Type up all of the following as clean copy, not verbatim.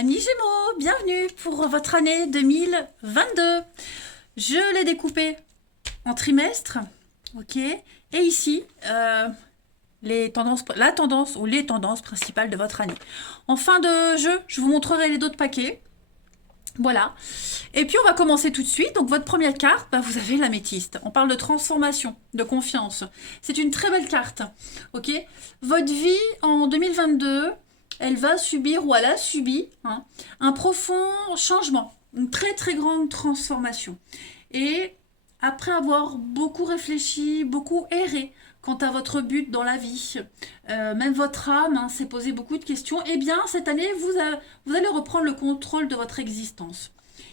Amis Gémeaux, bienvenue pour votre année 2022. Je l'ai découpé en trimestres, ok. Et ici, la tendance ou les tendances principales de votre année. En fin de jeu, je vous montrerai les autres paquets. Voilà. Et puis on va commencer tout de suite. Donc votre première carte, vous avez l'améthyste. On parle de transformation, de confiance. C'est une très belle carte, ok. Votre vie en 2022. Elle va subir ou elle a subi un profond changement, une très très grande transformation. Et après avoir beaucoup réfléchi, beaucoup erré quant à votre but dans la vie, même votre âme s'est posé beaucoup de questions, eh bien cette année vous allez reprendre le contrôle de votre existence.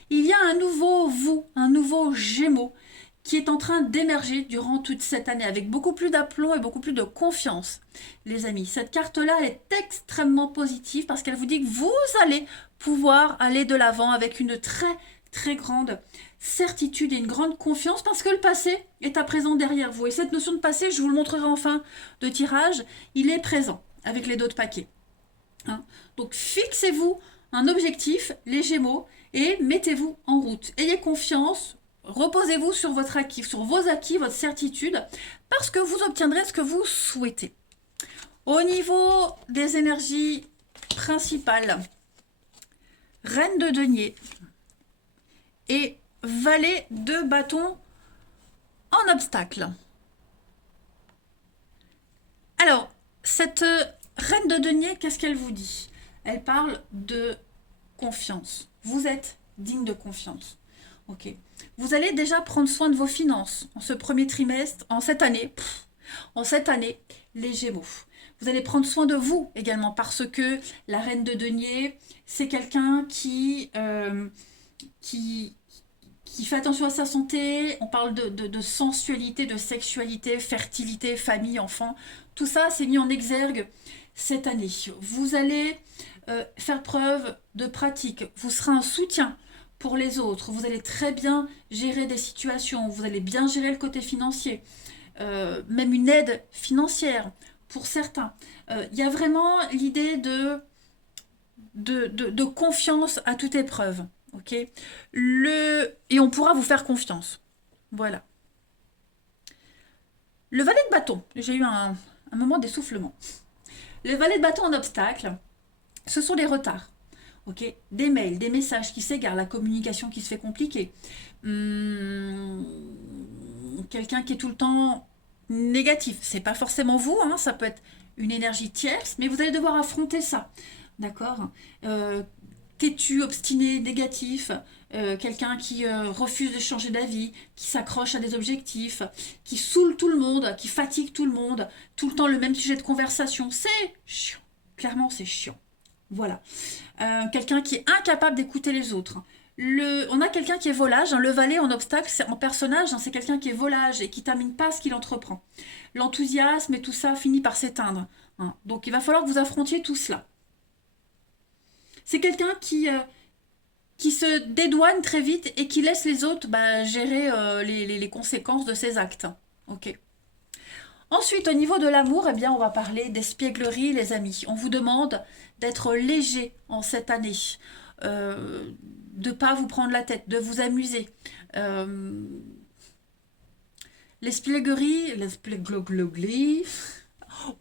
Il y a un nouveau vous, un nouveau Gémeaux qui est en train d'émerger durant toute cette année avec beaucoup plus d'aplomb et beaucoup plus de confiance, les amis. Cette carte-là, elle est extrêmement positive parce qu'elle vous dit que vous allez pouvoir aller de l'avant avec une très, très grande certitude et une grande confiance parce que le passé est à présent derrière vous. Et cette notion de passé, je vous le montrerai en fin de tirage, il est présent avec les d'autres paquets. Donc fixez-vous un objectif, les Gémeaux, et mettez-vous en route. Ayez confiance. Reposez-vous sur votre acquis, sur vos acquis, votre certitude, parce que vous obtiendrez ce que vous souhaitez. Au niveau des énergies principales, Reine de denier et Valet de bâton en obstacle. Alors, cette Reine de denier, qu'est-ce qu'elle vous dit? Elle parle de confiance. Vous êtes digne de confiance. Ok. Vous allez déjà prendre soin de vos finances en ce premier trimestre, en cette année, les Gémeaux. Vous allez prendre soin de vous également parce que la Reine de denier, c'est quelqu'un qui fait attention à sa santé. On parle de sensualité, de sexualité, fertilité, famille, enfants. Tout ça, c'est mis en exergue cette année. Vous allez faire preuve de pratique. Vous serez un soutien pour les autres. Vous allez très bien gérer des situations. Vous allez bien gérer le côté financier. Même une aide financière pour certains. Il y a vraiment l'idée de confiance à toute épreuve. Ok. Et on pourra vous faire confiance. Voilà. Le valet de bâton. J'ai eu un moment d'essoufflement. Le valet de bâton en obstacle, ce sont des retards. Ok, des mails, des messages qui s'égarent, la communication qui se fait compliquée. Quelqu'un qui est tout le temps négatif. C'est pas forcément vous, ça peut être une énergie tierce, mais vous allez devoir affronter ça. D'accord. Têtu, obstiné, négatif, quelqu'un qui refuse de changer d'avis, qui s'accroche à des objectifs, qui saoule tout le monde, qui fatigue tout le monde, tout le temps le même sujet de conversation. C'est chiant. Clairement, c'est chiant. Voilà. Quelqu'un qui est incapable d'écouter les autres. On a quelqu'un qui est volage. Le valet en obstacle, en personnage, c'est quelqu'un qui est volage et qui termine pas ce qu'il entreprend. L'enthousiasme et tout ça finit par s'éteindre. Donc il va falloir que vous affrontiez tout cela. C'est quelqu'un qui se dédouane très vite et qui laisse les autres gérer les conséquences de ses actes. Ok. Ensuite, au niveau de l'amour, on va parler d'espièglerie, les amis. On vous demande d'être léger en cette année, de ne pas vous prendre la tête, de vous amuser. L'espièglerie,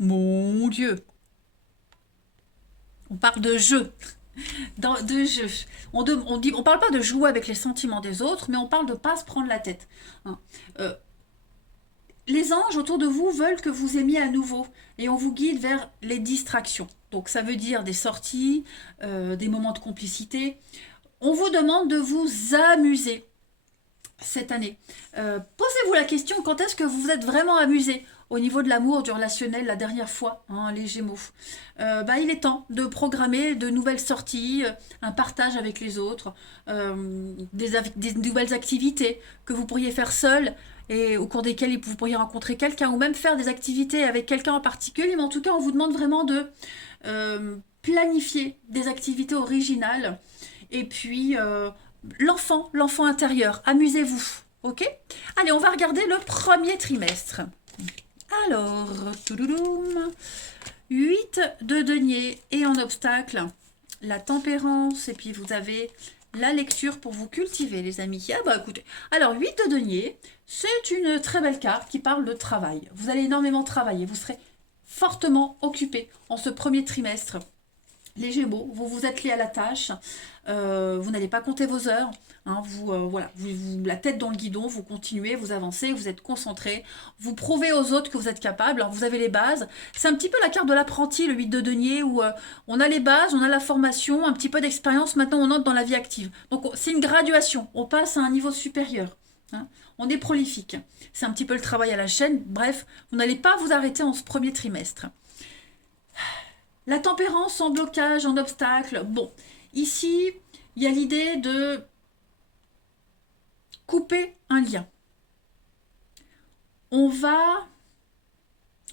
mon Dieu. On parle de jeu. De jeu. On parle pas de jouer avec les sentiments des autres, mais on parle de ne pas se prendre la tête. Les anges autour de vous veulent que vous aimiez à nouveau et on vous guide vers les distractions. Donc ça veut dire des sorties, des moments de complicité. On vous demande de vous amuser cette année. Posez-vous la question, quand est-ce que vous vous êtes vraiment amusé au niveau de l'amour, du relationnel la dernière fois, les Gémeaux. Il est temps de programmer de nouvelles sorties, un partage avec les autres, des nouvelles activités que vous pourriez faire seul et au cours desquelles vous pourriez rencontrer quelqu'un ou même faire des activités avec quelqu'un en particulier. Mais en tout cas, on vous demande vraiment de planifier des activités originales. Et puis, l'enfant intérieur, amusez-vous. Ok ? Allez, on va regarder le premier trimestre. Alors, 8 de denier et en obstacle, la tempérance, et puis vous avez la lecture pour vous cultiver, les amis. Ah bah écoutez, alors 8 de denier, c'est une très belle carte qui parle de travail. Vous allez énormément travailler, vous serez fortement occupé en ce premier trimestre. Les Gémeaux, vous vous attelez à la tâche, vous n'allez pas compter vos heures, hein, voilà, la tête dans le guidon, vous continuez, vous avancez, vous êtes concentré, vous prouvez aux autres que vous êtes capable, alors vous avez les bases. C'est un petit peu la carte de l'apprenti, le 8 de denier, où on a les bases, on a la formation, un petit peu d'expérience, maintenant on entre dans la vie active. Donc c'est une graduation, on passe à un niveau supérieur. Hein. On est prolifique. C'est un petit peu le travail à la chaîne, bref, vous n'allez pas vous arrêter en ce premier trimestre. La tempérance en blocage, en obstacle. Bon, ici, il y a l'idée de couper un lien. On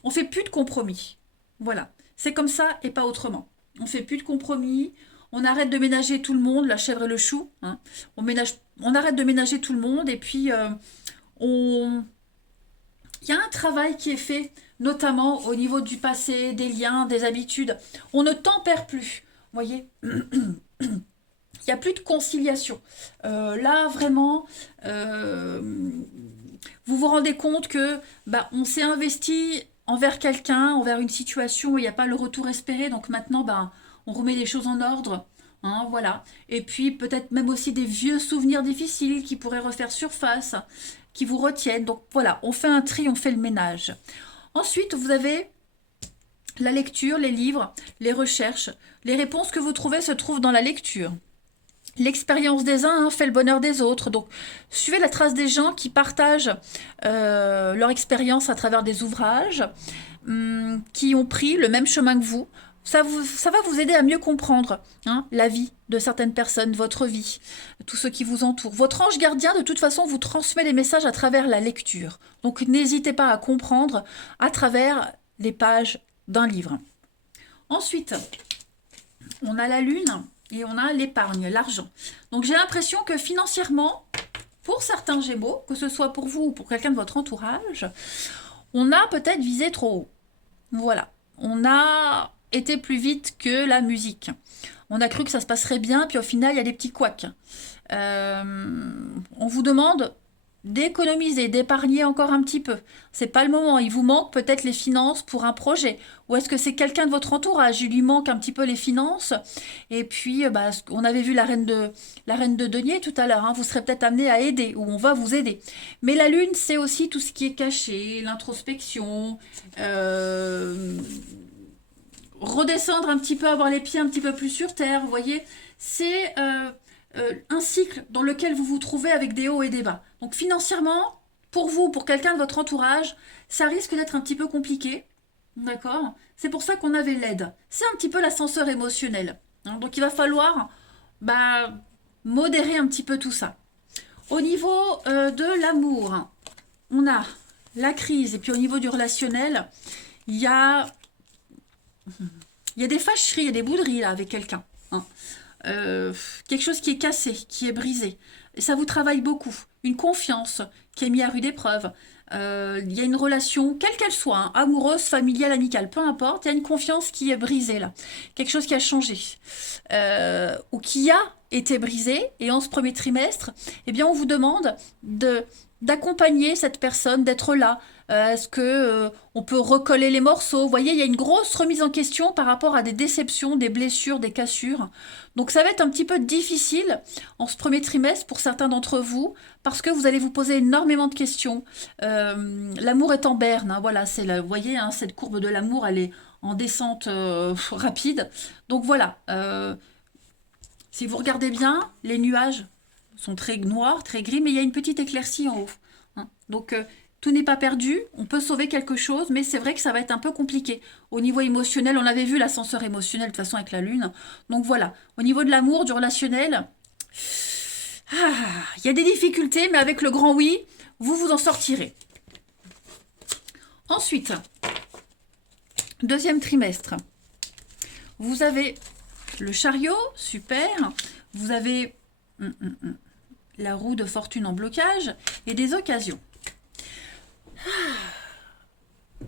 fait plus de compromis. Voilà, c'est comme ça et pas autrement. On fait plus de compromis. On arrête de ménager tout le monde, la chèvre et le chou. Hein. On arrête de ménager tout le monde et puis il y a un travail qui est fait, notamment au niveau du passé, des liens, des habitudes. On ne tempère plus, vous voyez. Il n'y a plus de conciliation. Là, vraiment, vous vous rendez compte que on s'est investi envers quelqu'un, envers une situation où il n'y a pas le retour espéré. Donc maintenant, on remet les choses en ordre. Hein, voilà. Et puis peut-être même aussi des vieux souvenirs difficiles qui pourraient refaire surface, qui vous retiennent. Donc voilà, on fait un tri, on fait le ménage. Ensuite, vous avez la lecture, les livres, les recherches. Les réponses que vous trouvez se trouvent dans la lecture. L'expérience des uns fait le bonheur des autres. Donc, suivez la trace des gens qui partagent leur expérience à travers des ouvrages, qui ont pris le même chemin que vous. Ça va vous aider à mieux comprendre la vie de certaines personnes, votre vie, tous ceux qui vous entourent. Votre ange gardien, de toute façon, vous transmet les messages à travers la lecture. Donc, n'hésitez pas à comprendre à travers les pages d'un livre. Ensuite, on a la lune et on a l'épargne, l'argent. Donc, j'ai l'impression que financièrement, pour certains Gémeaux, que ce soit pour vous ou pour quelqu'un de votre entourage, on a peut-être visé trop haut. Voilà. On a été plus vite que la musique. On a cru que ça se passerait bien, puis au final, il y a des petits couacs. On vous demande d'économiser, d'épargner encore un petit peu. C'est pas le moment. Il vous manque peut-être les finances pour un projet. Ou est-ce que c'est quelqu'un de votre entourage? Il lui manque un petit peu les finances. Et puis, on avait vu la reine de denier tout à l'heure. Hein. Vous serez peut-être amené à aider, ou on va vous aider. Mais la lune, c'est aussi tout ce qui est caché, l'introspection, redescendre un petit peu, avoir les pieds un petit peu plus sur terre, vous voyez, c'est un cycle dans lequel vous vous trouvez avec des hauts et des bas. Donc financièrement, pour vous, pour quelqu'un de votre entourage, ça risque d'être un petit peu compliqué, d'accord? C'est pour ça qu'on avait l'aide. C'est un petit peu l'ascenseur émotionnel. Hein. Donc il va falloir modérer un petit peu tout ça. Au niveau de l'amour, on a la crise, et puis au niveau du relationnel, il y a des fâcheries, il y a des bouderies là avec quelqu'un. Hein. Quelque chose qui est cassé, qui est brisé. Et ça vous travaille beaucoup. Une confiance qui est mise à rude épreuve. Il y a une relation, quelle qu'elle soit, hein, amoureuse, familiale, amicale, peu importe, il y a une confiance qui est brisée là. Quelque chose qui a changé. Ou qui a été brisé. Et en ce premier trimestre, eh bien, on vous demande d'accompagner cette personne, d'être là. Est-ce que on peut recoller les morceaux? Vous voyez, il y a une grosse remise en question par rapport à des déceptions, des blessures, des cassures. Donc ça va être un petit peu difficile en ce premier trimestre pour certains d'entre vous parce que vous allez vous poser énormément de questions. L'amour est en berne, hein, voilà, vous voyez, hein, cette courbe de l'amour, elle est en descente rapide. Donc voilà, si vous regardez bien, les nuages sont très noirs, très gris, mais il y a une petite éclaircie en haut. Hein. Donc tout n'est pas perdu, on peut sauver quelque chose, mais c'est vrai que ça va être un peu compliqué. Au niveau émotionnel, on avait vu l'ascenseur émotionnel de toute façon avec la lune. Donc voilà, au niveau de l'amour, du relationnel, il y a des difficultés, mais avec le grand oui, vous vous en sortirez. Ensuite, deuxième trimestre, vous avez le chariot, super. Vous avez la roue de fortune en blocage et des occasions.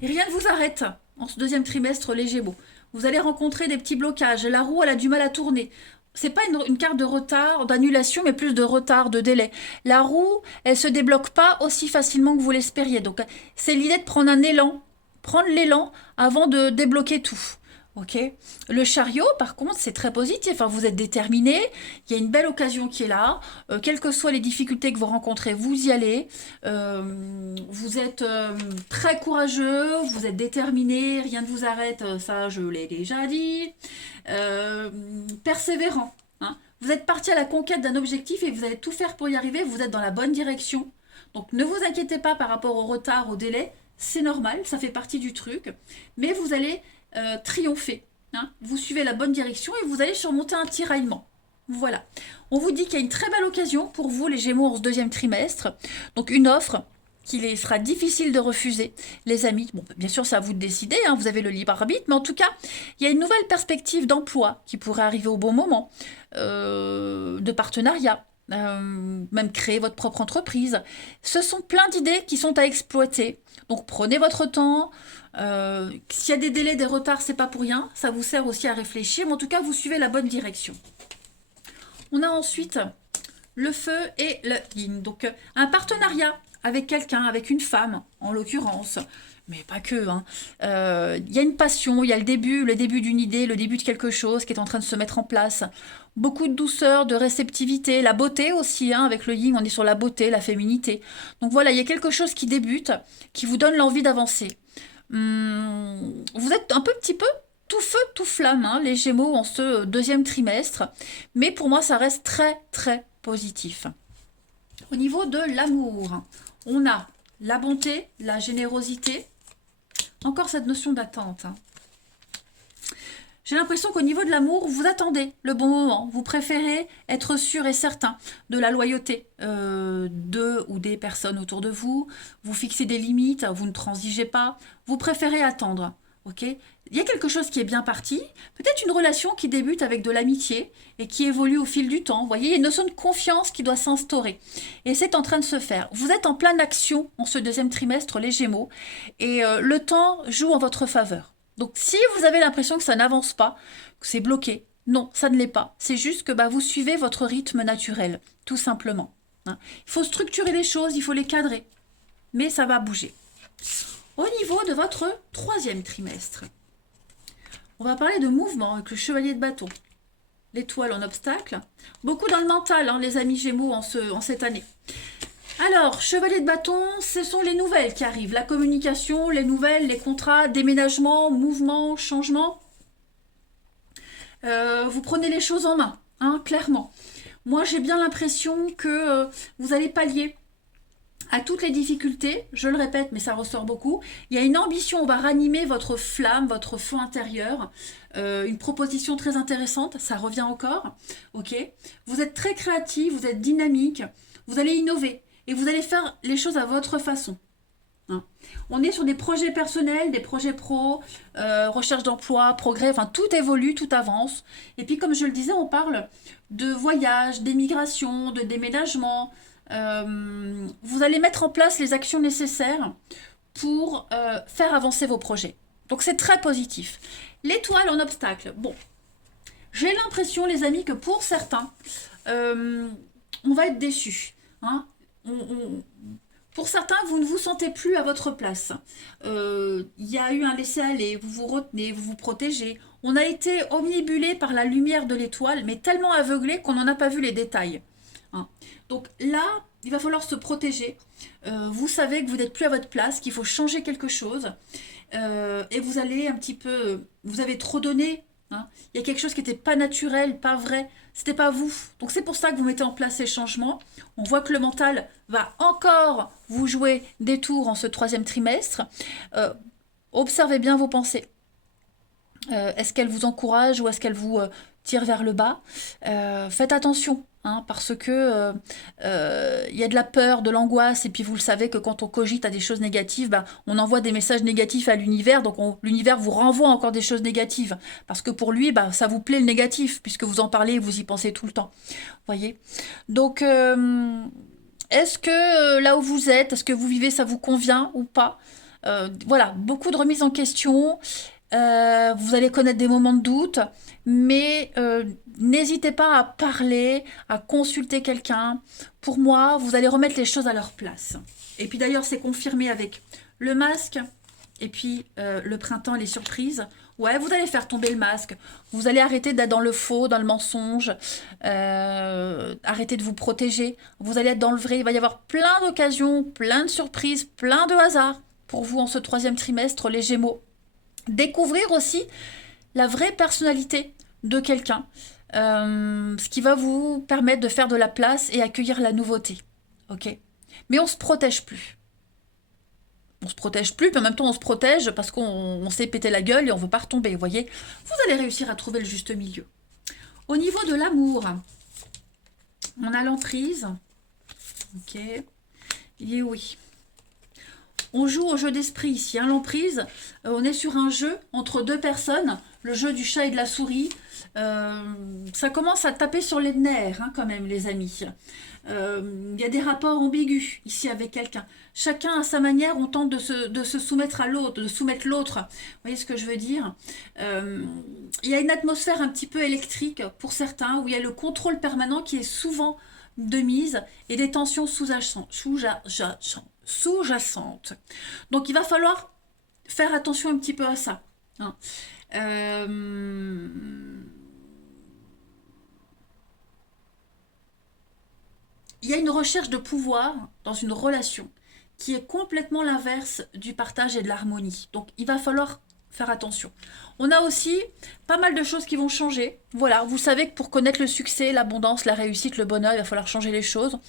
Et rien ne vous arrête en ce deuxième trimestre, les Gémeaux. vous allez rencontrer des petits blocages. La roue, elle a du mal à tourner. C'est pas une carte de retard, d'annulation, mais plus de retard, de délai. La roue, elle se débloque pas aussi facilement que vous l'espériez. Donc, c'est l'idée de prendre un élan, prendre l'élan avant de débloquer tout. Ok. Le chariot, par contre, c'est très positif. Enfin, vous êtes déterminé. Il y a une belle occasion qui est là. Quelles que soient les difficultés que vous rencontrez, vous y allez. Vous êtes très courageux. Vous êtes déterminé. Rien ne vous arrête. Ça, je l'ai déjà dit. Persévérant. Hein. Vous êtes parti à la conquête d'un objectif et vous allez tout faire pour y arriver. Vous êtes dans la bonne direction. Donc, ne vous inquiétez pas par rapport au retard, au délai. C'est normal. Ça fait partie du truc. Mais vous allez triompher. Hein. Vous suivez la bonne direction et vous allez surmonter un tiraillement. Voilà. On vous dit qu'il y a une très belle occasion pour vous, les Gémeaux, en ce deuxième trimestre. Donc, une offre qu'il sera difficile de refuser, les amis. Bon, bien sûr, c'est à vous de décider, hein, vous avez le libre arbitre, mais en tout cas, il y a une nouvelle perspective d'emploi qui pourrait arriver au bon moment, de partenariat, même créer votre propre entreprise. Ce sont plein d'idées qui sont à exploiter. Donc, prenez votre temps. S'il y a des délais, des retards, c'est pas pour rien. Ça vous sert aussi à réfléchir, mais en tout cas, vous suivez la bonne direction. On a ensuite le feu et le yin. Donc, un partenariat avec quelqu'un, avec une femme, en l'occurrence, mais pas que. Hein. Y a une passion, il y a le début d'une idée, le début de quelque chose qui est en train de se mettre en place. Beaucoup de douceur, de réceptivité, la beauté aussi, hein, avec le yin, on est sur la beauté, la féminité. Donc voilà, il y a quelque chose qui débute, qui vous donne l'envie d'avancer. Vous êtes un petit peu tout feu, tout flamme, hein, les Gémeaux en ce deuxième trimestre, mais pour moi, ça reste très, très positif. Au niveau de l'amour, on a la bonté, la générosité, encore cette notion d'attente. Hein. J'ai l'impression qu'au niveau de l'amour, vous attendez le bon moment. Vous préférez être sûr et certain de la loyauté de ou des personnes autour de vous. Vous fixez des limites, vous ne transigez pas. Vous préférez attendre. Ok. Il y a quelque chose qui est bien parti. Peut-être une relation qui débute avec de l'amitié et qui évolue au fil du temps. Vous voyez, il y a une notion de confiance qui doit s'instaurer. Et c'est en train de se faire. Vous êtes en pleine action en ce deuxième trimestre, les Gémeaux. Et le temps joue en votre faveur. Donc, si vous avez l'impression que ça n'avance pas, que c'est bloqué, non, ça ne l'est pas. C'est juste que vous suivez votre rythme naturel, tout simplement. Hein. Il faut structurer les choses, il faut les cadrer. Mais ça va bouger. Au niveau de votre troisième trimestre, on va parler de mouvement avec le chevalier de bâton. L'étoile en obstacle. Beaucoup dans le mental, hein, les amis Gémeaux, en cette année. Alors, chevalier de bâton, ce sont les nouvelles qui arrivent. La communication, les nouvelles, les contrats, déménagement, mouvement, changement. Vous prenez les choses en main, hein, clairement. Moi, j'ai bien l'impression que vous allez pallier à toutes les difficultés. Je le répète, mais ça ressort beaucoup. Il y a une ambition, on va ranimer votre flamme, votre feu intérieur. Une proposition très intéressante, ça revient encore. Ok. Vous êtes très créatif, vous êtes dynamique, vous allez innover. Et vous allez faire les choses à votre façon. Hein. On est sur des projets personnels, des projets pro, recherche d'emploi, progrès, enfin tout évolue, tout avance. Et puis comme je le disais, on parle de voyage, d'émigration, de déménagement. Vous allez mettre en place les actions nécessaires pour faire avancer vos projets. Donc c'est très positif. L'étoile en obstacle. Bon, j'ai l'impression les amis que pour certains, on va être déçus. Hein. Pour certains, vous ne vous sentez plus à votre place. Il y a eu un laisser-aller, vous vous retenez, vous vous protégez. On a été omnibulé par la lumière de l'étoile, mais tellement aveuglé qu'on n'en a pas vu les détails. Hein. Donc là, il va falloir se protéger. Vous savez que vous n'êtes plus à votre place, qu'il faut changer quelque chose. Et vous allez un petit peu... Vous avez trop donné. Hein. Il y a quelque chose qui n'était pas naturel, pas vrai. C'était pas vous. Donc c'est pour ça que vous mettez en place ces changements. On voit que le mental va encore vous jouer des tours en ce troisième trimestre. Observez bien vos pensées. Est-ce qu'elles vous encouragent ou est-ce qu'elles vous tirent vers le bas? Faites attention. Hein, parce que y a de la peur, de l'angoisse, et puis vous le savez que quand on cogite à des choses négatives, on envoie des messages négatifs à l'univers, donc l'univers vous renvoie encore des choses négatives, parce que pour lui, ça vous plaît le négatif, puisque vous en parlez et vous y pensez tout le temps. Voyez. Donc, est-ce que là où vous êtes, est-ce que vous vivez, ça vous convient ou pas? Voilà, beaucoup de remises en question. Vous allez connaître des moments de doute, mais n'hésitez pas à parler, à consulter quelqu'un. Pour moi, vous allez remettre les choses à leur place. Et puis d'ailleurs, c'est confirmé avec le masque et puis le printemps, les surprises. Ouais, vous allez faire tomber le masque. Vous allez arrêter d'être dans le faux, dans le mensonge. Arrêter de vous protéger. Vous allez être dans le vrai. Il va y avoir plein d'occasions, plein de surprises, plein de hasards pour vous en ce troisième trimestre, les Gémeaux. Découvrir aussi la vraie personnalité de quelqu'un, ce qui va vous permettre de faire de la place et accueillir la nouveauté. Ok. Mais on se protège plus. On se protège plus, mais en même temps on se protège parce qu'on s'est pété la gueule et on veut pas retomber. Vous voyez, vous allez réussir à trouver le juste milieu. Au niveau de l'amour, on a l'emprise. Ok. Et oui. On joue au jeu d'esprit ici, hein, l'emprise. On est sur un jeu entre deux personnes, le jeu du chat et de la souris. Ça commence à taper sur les nerfs, hein, quand même, les amis. Il y a des rapports ambigus ici avec quelqu'un. Chacun à sa manière, on tente de se soumettre à l'autre, de soumettre l'autre. Vous voyez ce que je veux dire? Il y a une atmosphère un petit peu électrique pour certains, où il y a le contrôle permanent qui est souvent de mise et des tensions sous-jacentes. Donc il va falloir faire attention un petit peu à ça. Hein. Il y a une recherche de pouvoir dans une relation qui est complètement l'inverse du partage et de l'harmonie. Donc il va falloir faire attention. On a aussi pas mal de choses qui vont changer. Voilà, vous savez que pour connaître le succès, l'abondance, la réussite, le bonheur, il va falloir changer les choses.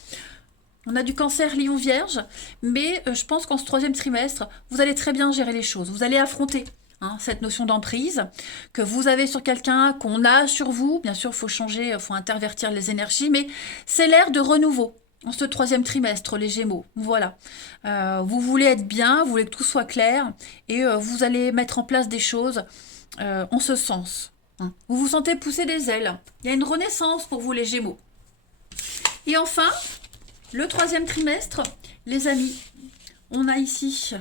On a du cancer lion vierge, mais je pense qu'en ce troisième trimestre, vous allez très bien gérer les choses. Vous allez affronter cette notion d'emprise que vous avez sur quelqu'un, qu'on a sur vous. Bien sûr, il faut changer, il faut intervertir les énergies, mais c'est l'ère de renouveau. En ce troisième trimestre, les Gémeaux, voilà. Vous voulez être bien, vous voulez que tout soit clair, et vous allez mettre en place des choses en ce sens. Hein. Vous vous sentez pousser des ailes. Il y a une renaissance pour vous, les Gémeaux. Et enfin, le troisième trimestre, les amis, on a ici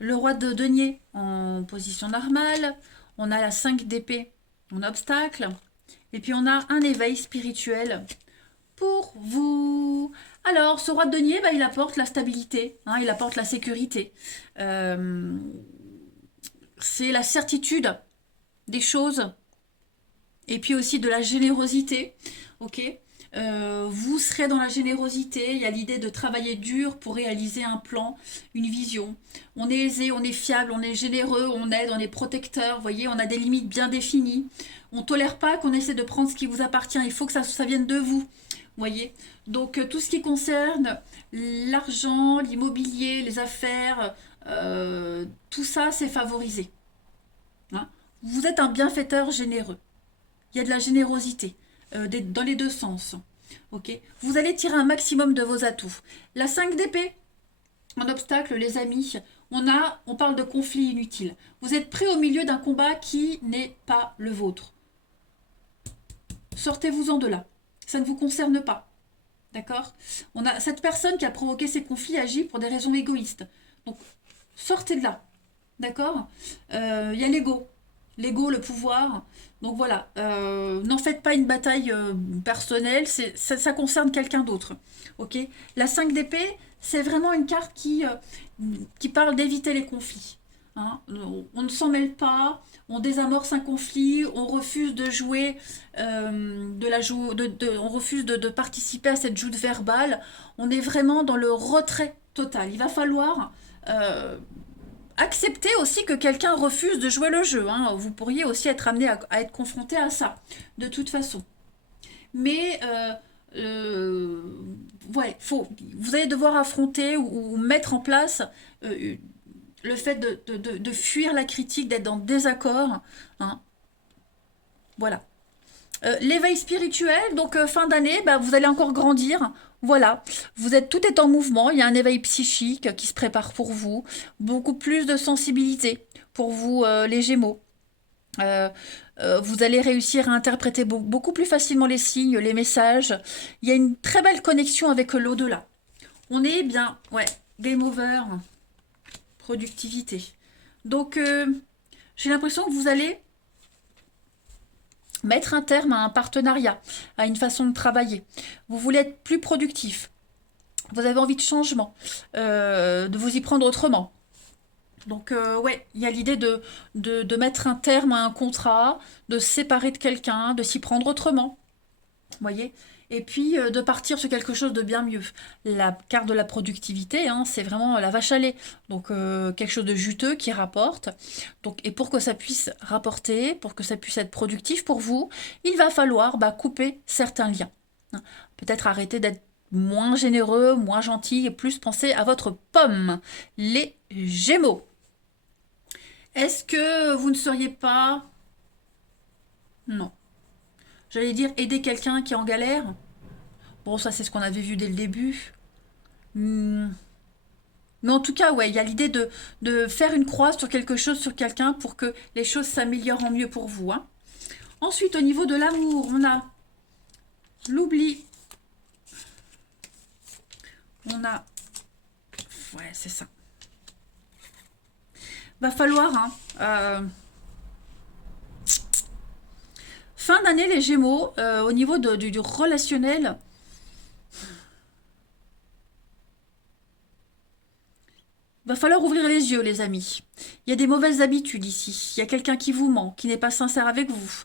le roi de denier en position normale, on a la 5 d'épée en obstacle, et puis on a un éveil spirituel pour vous. Alors, ce roi de denier, il apporte la stabilité, hein, il apporte la sécurité. C'est la certitude des choses, et puis aussi de la générosité, ok. Vous serez dans la générosité, il y a l'idée de travailler dur pour réaliser un plan, une vision. On est aisé, on est fiable, on est généreux, on aide, on est protecteur, vous voyez, on a des limites bien définies. On ne tolère pas qu'on essaie de prendre ce qui vous appartient, il faut que ça vienne de vous, voyez. Donc tout ce qui concerne l'argent, l'immobilier, les affaires, tout ça c'est favorisé. Hein. Vous êtes un bienfaiteur généreux. Il y a de la générosité dans les deux sens. Ok. Vous allez tirer un maximum de vos atouts. La 5 d'épée, en obstacle, les amis, on parle de conflit inutile. Vous êtes pris au milieu d'un combat qui n'est pas le vôtre. Sortez-vous-en de là. Ça ne vous concerne pas. D'accord? On a cette personne qui a provoqué ces conflits agit pour des raisons égoïstes. Donc, sortez de là. D'accord? Il y a l'ego. L'ego, le pouvoir. Donc voilà, n'en faites pas une bataille personnelle, ça concerne quelqu'un d'autre. Ok. La 5 d'épée, c'est vraiment une carte qui parle d'éviter les conflits. Hein. On ne s'en mêle pas, on désamorce un conflit, on refuse de jouer on refuse de participer à cette joute verbale. On est vraiment dans le retrait total. Il va falloir acceptez aussi que quelqu'un refuse de jouer le jeu. Hein. Vous pourriez aussi être amené à être confronté à ça, de toute façon. Mais, ouais, vous allez devoir affronter ou mettre en place le fait de fuir la critique, d'être dans le désaccord. Hein. Voilà. L'éveil spirituel, donc fin d'année, vous allez encore grandir. Voilà, tout est en mouvement, il y a un éveil psychique qui se prépare pour vous, beaucoup plus de sensibilité pour vous les Gémeaux. Vous allez réussir à interpréter beaucoup plus facilement les signes, les messages. Il y a une très belle connexion avec l'au-delà. On est bien, ouais, game over, productivité. Donc, j'ai l'impression que vous allez mettre un terme à un partenariat, à une façon de travailler. Vous voulez être plus productif. Vous avez envie de changement, de vous y prendre autrement. Donc, ouais, il y a l'idée de mettre un terme à un contrat, de se séparer de quelqu'un, de s'y prendre autrement. Vous voyez? Et puis, de partir sur quelque chose de bien mieux. La carte de la productivité, hein, c'est vraiment la vache à lait. Donc, quelque chose de juteux qui rapporte. Donc, et pour que ça puisse rapporter, pour que ça puisse être productif pour vous, il va falloir couper certains liens. Hein. Peut-être arrêter d'être moins généreux, moins gentil et plus penser à votre pomme. Les Gémeaux. Est-ce que vous ne seriez pas... Non. J'allais dire aider quelqu'un qui est en galère. Bon, ça c'est ce qu'on avait vu dès le début. Hmm. Mais en tout cas, ouais, il y a l'idée de faire une croix sur quelque chose, sur quelqu'un, pour que les choses s'améliorent en mieux pour vous. Hein. Ensuite, au niveau de l'amour, on a l'oubli. On a... Ouais, c'est ça. Va falloir... Hein, fin d'année, les Gémeaux, au niveau du relationnel... Va falloir ouvrir les yeux, les amis. Il y a des mauvaises habitudes ici. Il y a quelqu'un qui vous ment, qui n'est pas sincère avec vous.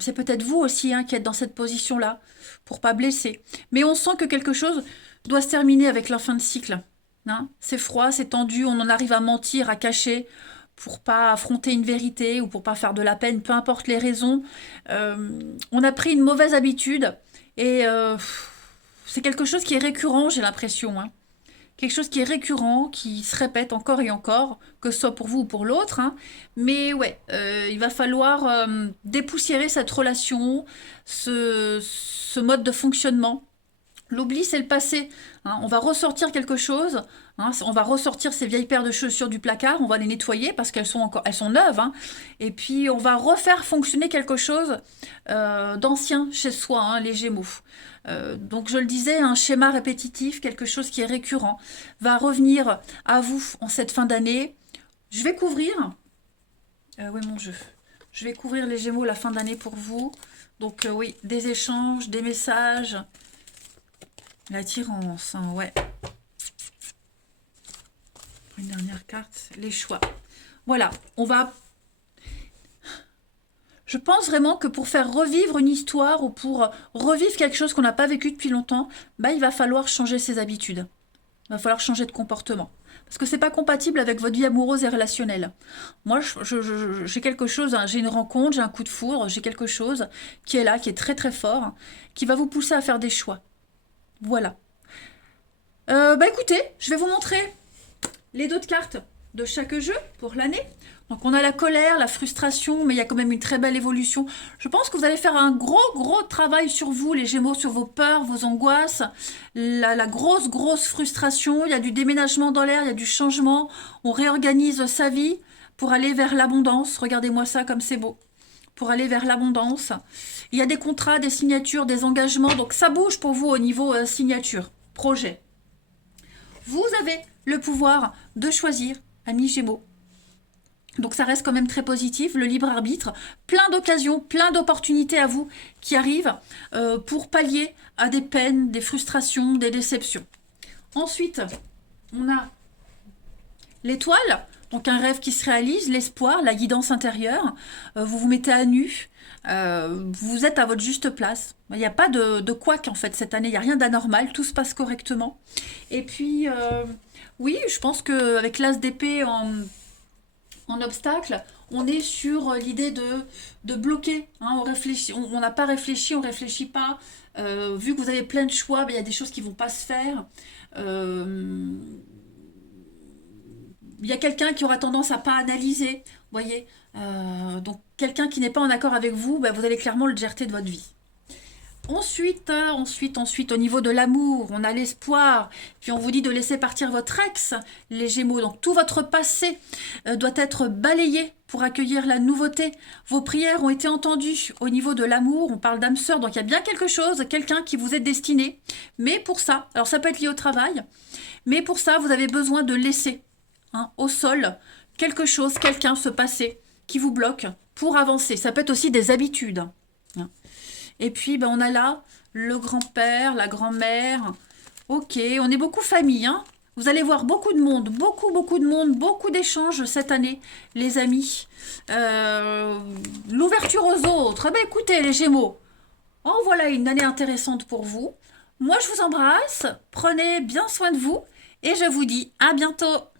C'est peut-être vous aussi hein, qui êtes dans cette position-là, pour pas blesser. Mais on sent que quelque chose doit se terminer avec la fin de cycle. Hein. C'est froid, c'est tendu, on en arrive à mentir, à cacher, pour pas affronter une vérité ou pour pas faire de la peine, peu importe les raisons. On a pris une mauvaise habitude et c'est quelque chose qui est récurrent, j'ai l'impression. Hein. Quelque chose qui est récurrent, qui se répète encore et encore, que ce soit pour vous ou pour l'autre. Hein. Mais ouais, il va falloir dépoussiérer cette relation, ce mode de fonctionnement. L'oubli, c'est le passé. Hein. On va ressortir quelque chose. Hein. On va ressortir ces vieilles paires de chaussures du placard. On va les nettoyer parce qu'elles sont encore, elles sont neuves. Hein. Et puis, on va refaire fonctionner quelque chose d'ancien chez soi, hein, les Gémeaux. Donc, je le disais, un schéma répétitif, quelque chose qui est récurrent, va revenir à vous en cette fin d'année. Je vais couvrir. Oui, mon jeu. Je vais couvrir les Gémeaux la fin d'année pour vous. Donc, oui, des échanges, des messages. L'attirance, hein, ouais. Une dernière carte, les choix. Voilà, on va... Je pense vraiment que pour faire revivre une histoire ou pour revivre quelque chose qu'on n'a pas vécu depuis longtemps, il va falloir changer ses habitudes. Il va falloir changer de comportement. Parce que c'est pas compatible avec votre vie amoureuse et relationnelle. Moi, j'ai quelque chose, hein, j'ai une rencontre, j'ai un coup de foudre, j'ai quelque chose qui est là, qui est très très fort, qui va vous pousser à faire des choix. Voilà. Écoutez, je vais vous montrer les deux cartes de chaque jeu pour l'année. Donc on a la colère, la frustration, mais il y a quand même une très belle évolution. Je pense que vous allez faire un gros travail sur vous, les Gémeaux, sur vos peurs, vos angoisses, la grosse frustration. Il y a du déménagement dans l'air, il y a du changement. On réorganise sa vie pour aller vers l'abondance. Regardez-moi ça comme c'est beau. Pour aller vers l'abondance. Il y a des contrats, des signatures, des engagements. Donc ça bouge pour vous au niveau signature, projet. Vous avez le pouvoir de choisir, amis Gémeaux. Donc ça reste quand même très positif, le libre arbitre, plein d'occasions, plein d'opportunités à vous qui arrivent pour pallier à des peines, des frustrations, des déceptions. Ensuite, on a l'étoile, donc un rêve qui se réalise, l'espoir, la guidance intérieure. Vous vous mettez à nu, vous êtes à votre juste place. Il n'y a pas de couac en fait cette année, il n'y a rien d'anormal, tout se passe correctement. Et puis, oui, je pense qu'avec l'as d'épée en obstacle, on est sur l'idée de bloquer. Hein, on n'a pas réfléchi, on ne réfléchit pas. Vu que vous avez plein de choix, il y a des choses qui ne vont pas se faire. Il y a quelqu'un qui aura tendance à pas analyser, voyez. Donc quelqu'un qui n'est pas en accord avec vous, vous allez clairement le jeter de votre vie. Ensuite, au niveau de l'amour, on a l'espoir, puis on vous dit de laisser partir votre ex, les Gémeaux. Donc tout votre passé doit être balayé pour accueillir la nouveauté. Vos prières ont été entendues au niveau de l'amour, on parle d'âme sœur, donc il y a bien quelque chose, quelqu'un qui vous est destiné. Mais pour ça, alors ça peut être lié au travail, mais pour ça, vous avez besoin de laisser au sol quelque chose, quelqu'un, se passer qui vous bloque pour avancer. Ça peut être aussi des habitudes. Hein. Et puis, ben, on a là le grand-père, la grand-mère. Ok, on est beaucoup famille. Hein. Vous allez voir beaucoup de monde, beaucoup de monde, beaucoup d'échanges cette année, les amis. L'ouverture aux autres. Eh ben, écoutez, les Gémeaux, oh, voilà une année intéressante pour vous. Moi, je vous embrasse. Prenez bien soin de vous et je vous dis à bientôt.